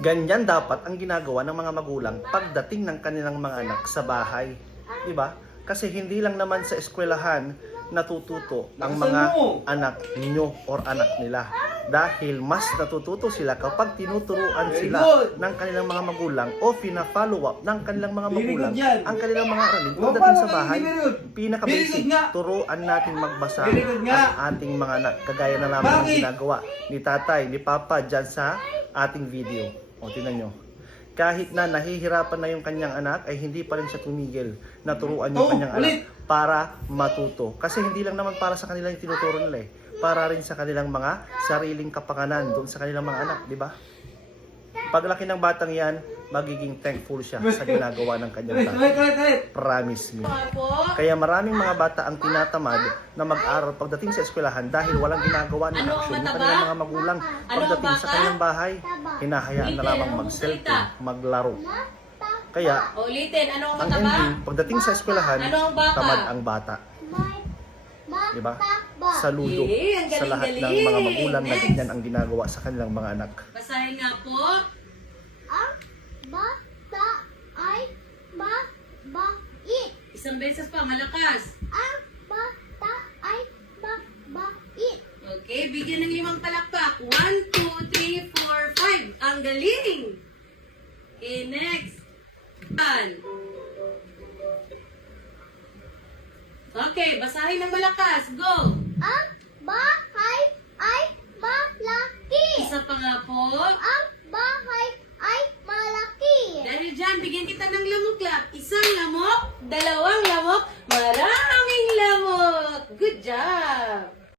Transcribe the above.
Ganyan dapat ang ginagawa ng mga magulang pagdating ng kanilang mga anak sa bahay. Diba? Kasi hindi lang naman sa eskwelahan natututo ang mga anak ninyo or anak nila. Dahil mas natututo sila kapag tinuturuan sila ng kanilang mga magulang o pina-follow up ng kanilang mga magulang ang kanilang mga aralin pagdating sa bahay. Pinaka-basic, turuan natin magbasa ang ating mga anak. Kagaya na lamang ang ginagawa ni tatay, ni papa dyan sa ating video. O, tingnan nyo. Kahit na nahihirapan na yung kanyang anak, ay hindi pa rin siya tumigil na turuan yung kanyang anak para matuto. Kasi hindi lang naman para sa kanila yung tinuturo nila para rin sa kanilang mga sariling kapakanan doon sa kanilang mga anak, di ba? Paglaki ng batang yan, magiging thankful siya sa ginagawa ng kanyang tatay. Promise me. Kaya maraming mga bata ang tinatamad na mag-aral pagdating sa eskwelahan dahil walang ginagawa ng action ng kanilang mga magulang pagdating sa kanilang bahay. Hinahayaan na lamang mag-cellphone, maglaro. Kaya, ang ending, pagdating sa eskwelahan, tamad ang bata. Diba? Saludo sa lahat ng mga magulang na ganyan ang ginagawa sa kanilang mga anak. Basahin nga po. Ang bata ay mabait. Isang beses pa, malakas. Ang bata ay mabait. Okay, bigyan ng 5 palakpak. 1, 2, 3, 4, 5. Ang galing! Okay, next. Okay, basahin ng malakas. Go! Ang bahay ay malaki. Isa pa nga po. Ang bahay ay malaki. Dahil dyan, bigyan kita ng lamok-lap. Isang lamok, 2 lamok, maraming lamok. Good job!